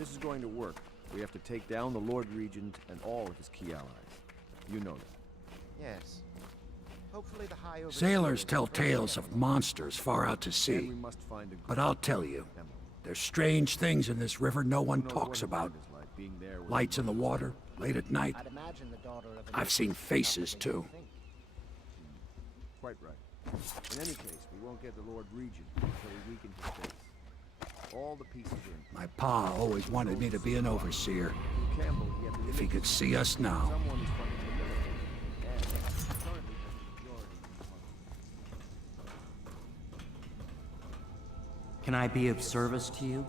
this is going to work, we have to take down the Lord Regent and all of his key allies. You know that. Yes. Hopefully the High Overseer Sailors is tell the first tales step. of monsters far out to And sea. we must find a But good I'll tell you, Emma. there's strange things in this river no one Who knows talks what her about. mind is like, being there with Lights her in the mother. water, late at night. I'd imagine the daughter of an I've seen faces, tougher than you too. think. Quite right. In any case, we won't get the Lord Regent until we weaken his base. All the pieces are in. My pa always wanted me to be an overseer. In Campbell, he had the If he religious could see us now. someone is funding the military, and currently has the majority in the parliament. Can I be of service to you?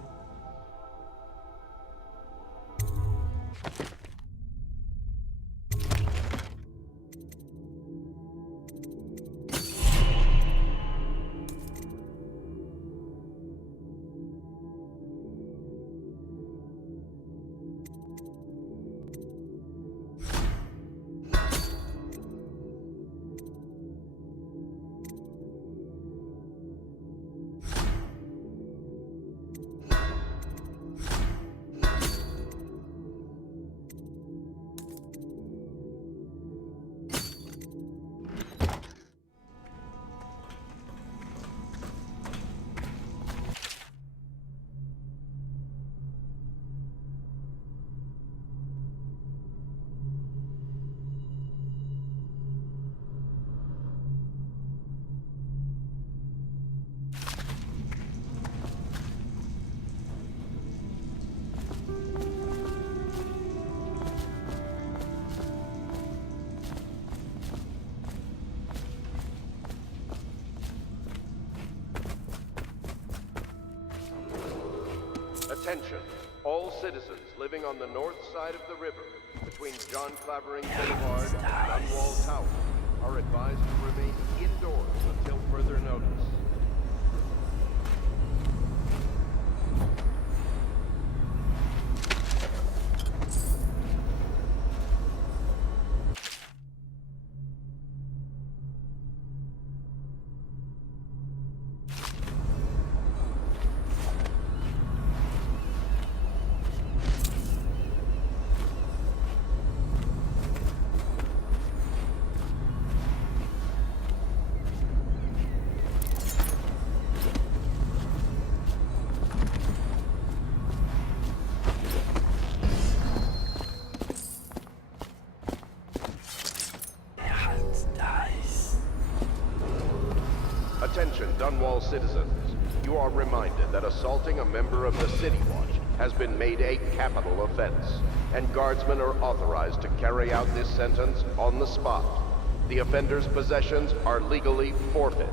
Attention, all citizens living on the north side of the river, between John Clavering Boulevard and Dunwall Tower, are advised to remain indoors until further notice. Attention, Dunwall citizens. You are reminded that assaulting a member of the City Watch has been made a capital offense, and guardsmen are authorized to carry out this sentence on the spot. The offender's possessions are legally forfeit.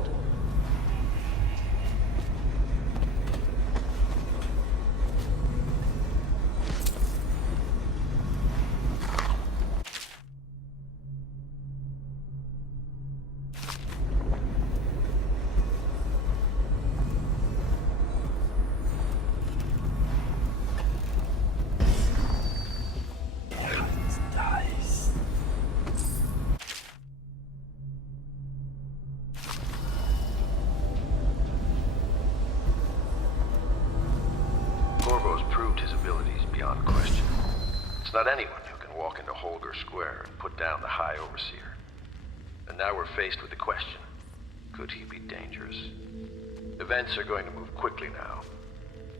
Corvo's proved his abilities beyond question. It's not anyone who can walk into Holger Square and put down the High Overseer. And now we're faced with the question, could he be dangerous? Events are going to move quickly now.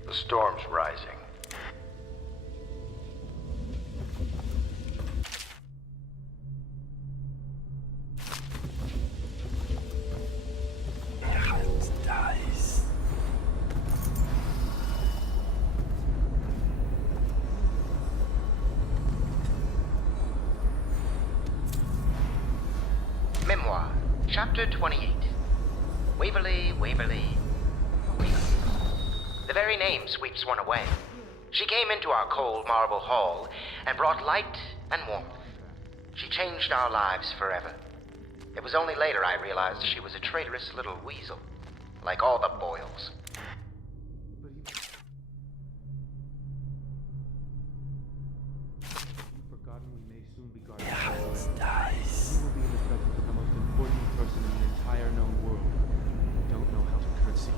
The storm's rising. Memoir, Chapter 28. Waverly, Waverly, Waverly. The very name sweeps one away. She came into our cold marble hall and brought light and warmth. She changed our lives forever. It was only later I realized she was a traitorous little weasel, like all the Boyles. Forgotten we may soon be guarded. You will be in the presence of the most important person in the entire known world. You don't know how to curtsy.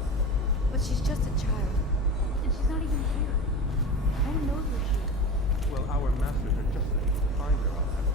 But she's just a child. And she's not even here. I Who knows where she is? Well, our masters are just looking to find her, I'll have it.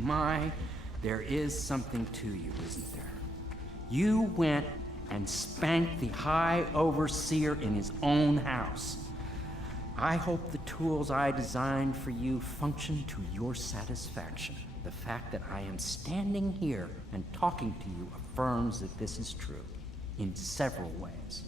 My, there is something to you, isn't there? You went and spanked the High Overseer in his own house. I hope the tools I designed for you function to your satisfaction. The fact that I am standing here and talking to you affirms that this is true, in several ways.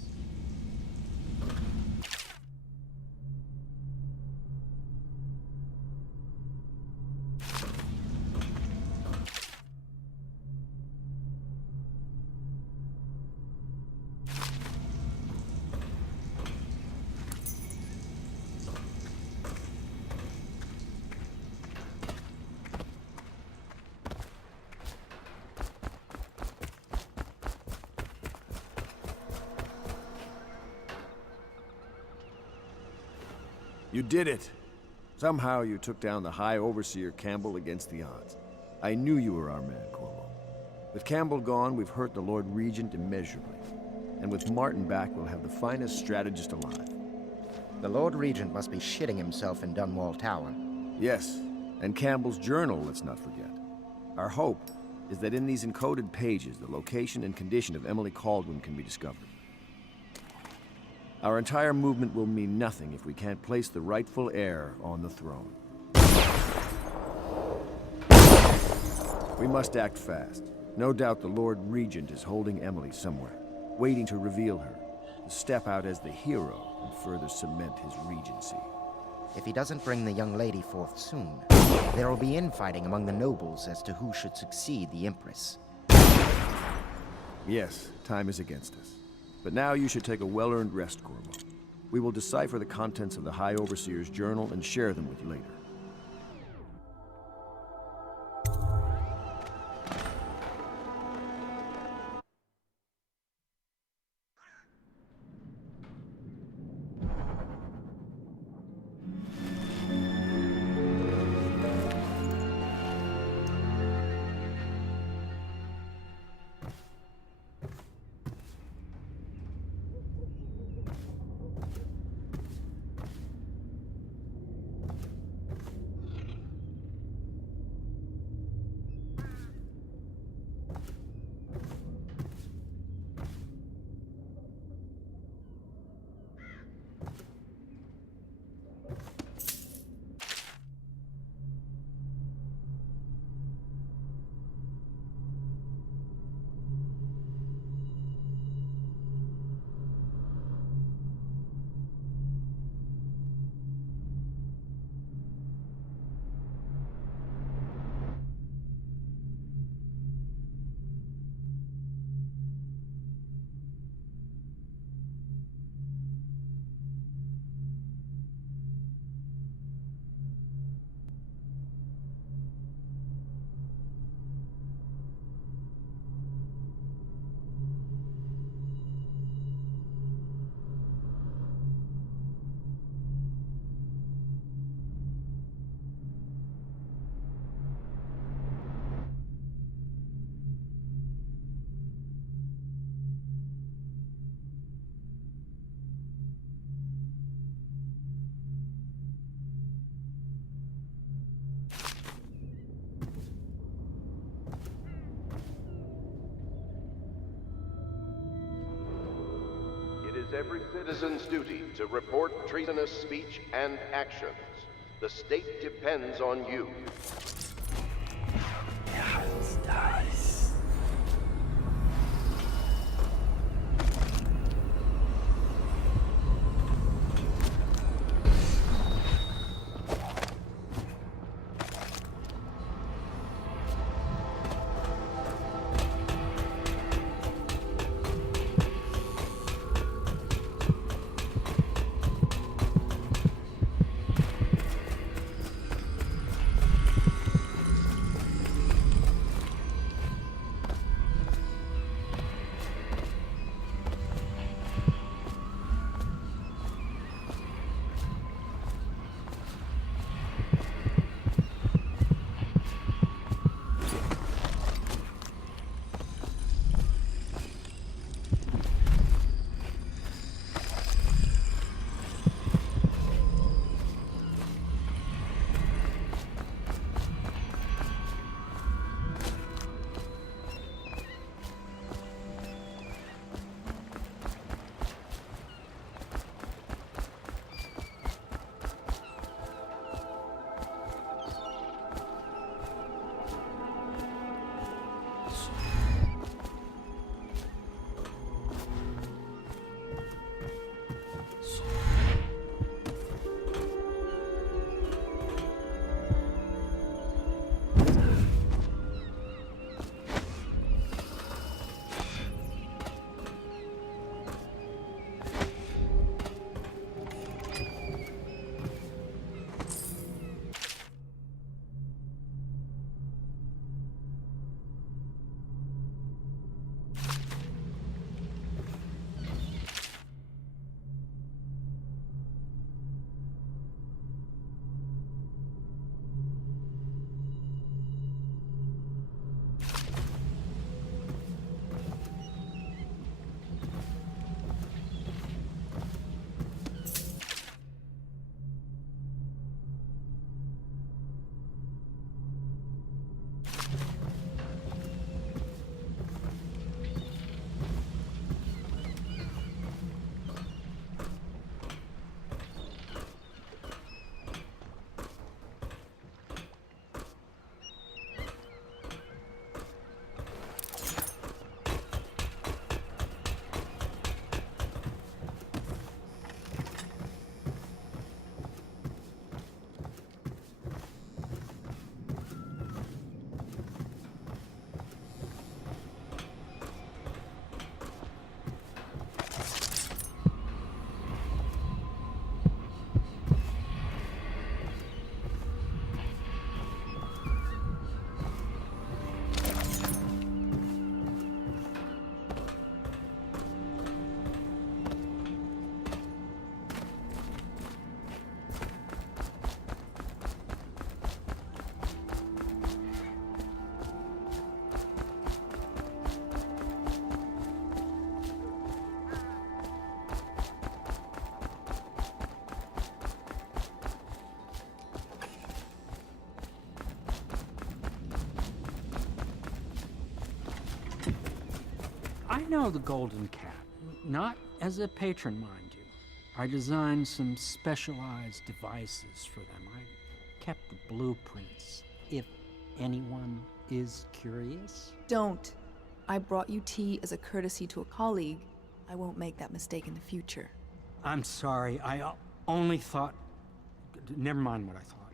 You did it! Somehow you took down the High Overseer Campbell against the odds. I knew you were our man, Corvo. With Campbell gone, we've hurt the Lord Regent immeasurably. And with Martin back, we'll have the finest strategist alive. The Lord Regent must be shitting himself in Dunwall Tower. Yes, and Campbell's journal, let's not forget. Our hope is that in these encoded pages, the location and condition of Emily Kaldwin can be discovered. Our entire movement will mean nothing if we can't place the rightful heir on the throne. We must act fast. No doubt the Lord Regent is holding Emily somewhere, waiting to reveal her, to step out as the hero and further cement his regency. If he doesn't bring the young lady forth soon, there will be infighting among the nobles as to who should succeed the Empress. Yes, time is against us. But now you should take a well-earned rest, Corvo. We will decipher the contents of the High Overseer's journal and share them with you later. It is every citizen's duty to report treasonous speech and actions. The state depends on you. Der Hals da ist. know the Golden Cat. Not as a patron, mind you. I designed some specialized devices for them. I kept the blueprints, if anyone is curious. Don't. I brought you tea as a courtesy to a colleague. I won't make that mistake in the future. I'm sorry, I only thought... Never mind what I thought.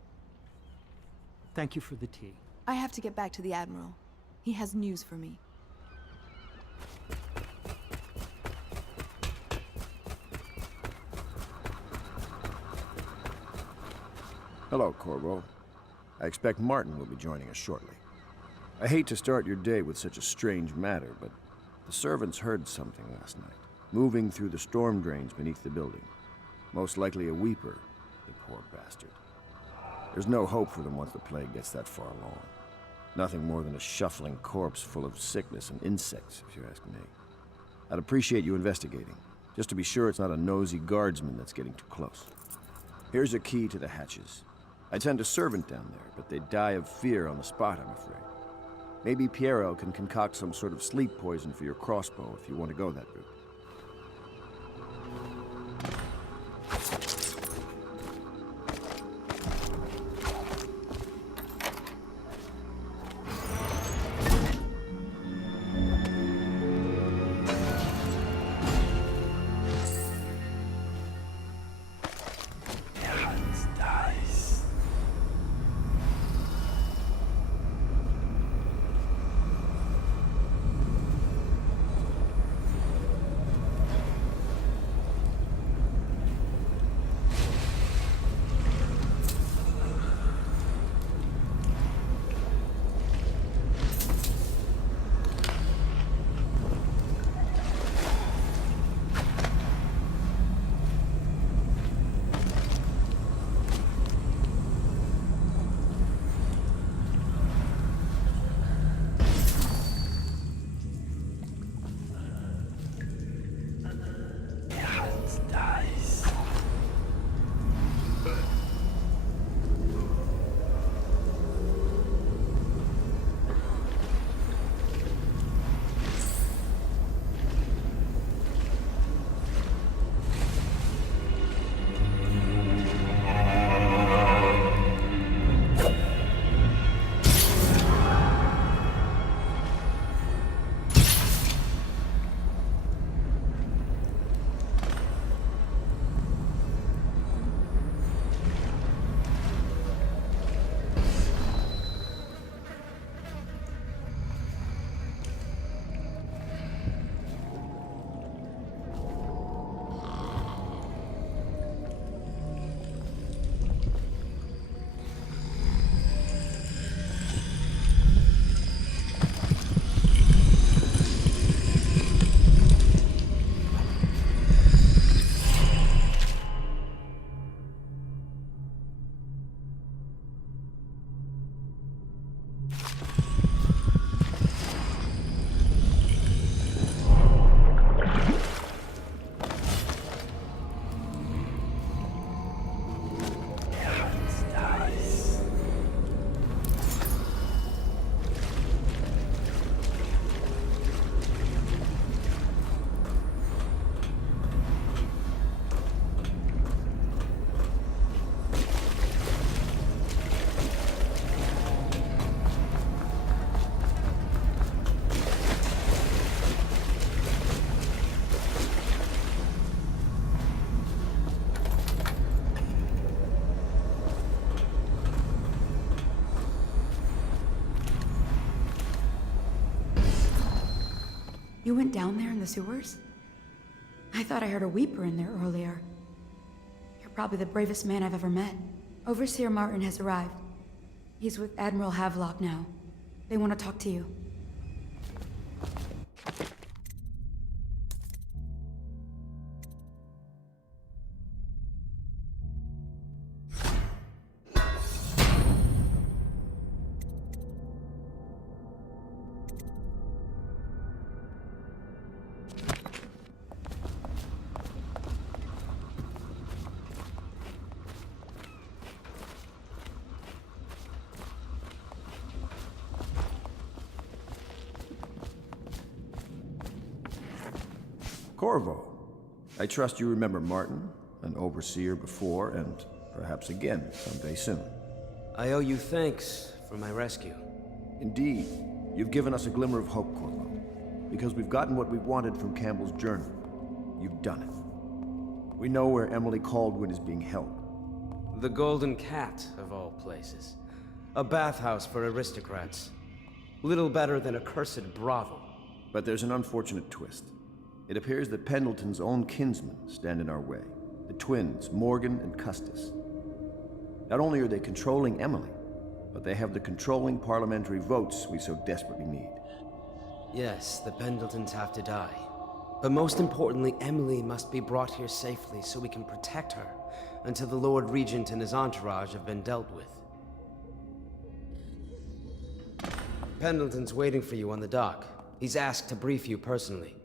Thank you for the tea. I have to get back to the Admiral. He has news for me. Hello, Corvo. I expect Martin will be joining us shortly. I hate to start your day with such a strange matter, but the servants heard something last night, moving through the storm drains beneath the building. Most likely a weeper, the poor bastard. There's no hope for them once the plague gets that far along. Nothing more than a shuffling corpse full of sickness and insects, if you ask me. I'd appreciate you investigating, just to be sure it's not a nosy guardsman that's getting too close. Here's a key to the hatches. I'd send a servant down there, but they'd die of fear on the spot, I'm afraid. Maybe Piero can concoct some sort of sleep poison for your crossbow if you want to go that route. You went down there in the sewers? I thought I heard a weeper in there earlier. You're probably the bravest man I've ever met. Overseer Martin has arrived. He's with Admiral Havelock now. They want to talk to you. Corvo. I trust you remember Martin, an overseer before, and perhaps again someday soon. I owe you thanks for my rescue. Indeed, you've given us a glimmer of hope, Corvo. Because we've gotten what we wanted from Campbell's journal. You've done it. We know where Emily Caldwin is being held. The Golden Cat, of all places. A bathhouse for aristocrats. Little better than a cursed brothel. But there's an unfortunate twist. It appears that Pendleton's own kinsmen stand in our way. The twins, Morgan and Custis. Not only are they controlling Emily, but they have the controlling parliamentary votes we so desperately need. Yes, the Pendletons have to die. But most importantly, Emily must be brought here safely so we can protect her until the Lord Regent and his entourage have been dealt with. Pendleton's waiting for you on the dock. He's asked to brief you personally.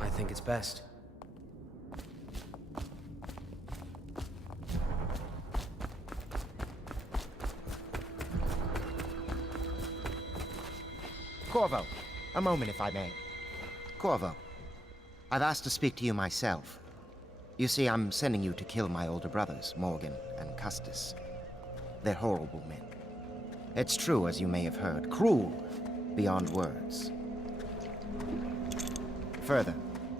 I think it's best. Corvo, a moment if I may. Corvo, I've asked to speak to you myself. You see, I'm sending you to kill my older brothers, Morgan and Custis. They're horrible men. It's true, as you may have heard, cruel beyond words. Further,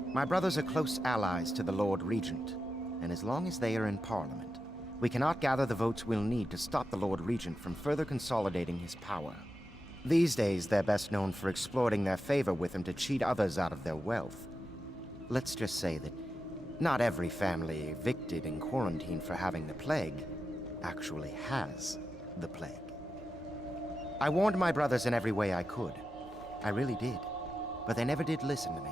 my brothers are close allies to the Lord Regent, and as long as they are in Parliament, we cannot gather the votes we'll need to stop the Lord Regent from further consolidating his power. These days, they're best known for exploiting their favor with him to cheat others out of their wealth. Let's just say that not every family evicted and quarantined for having the plague actually has the plague. I warned my brothers in every way I could. I really did. But they never did listen to me.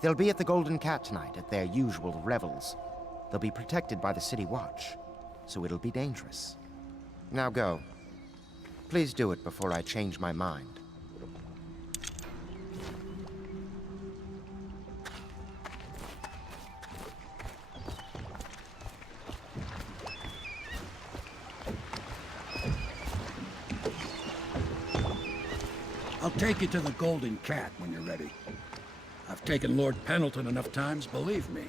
They'll be at the Golden Cat tonight at their usual revels. They'll be protected by the City Watch, so it'll be dangerous. Now go. Please do it before I change my mind. I'll take you to the Golden Cat when you're ready. I've taken Lord Pendleton enough times, believe me.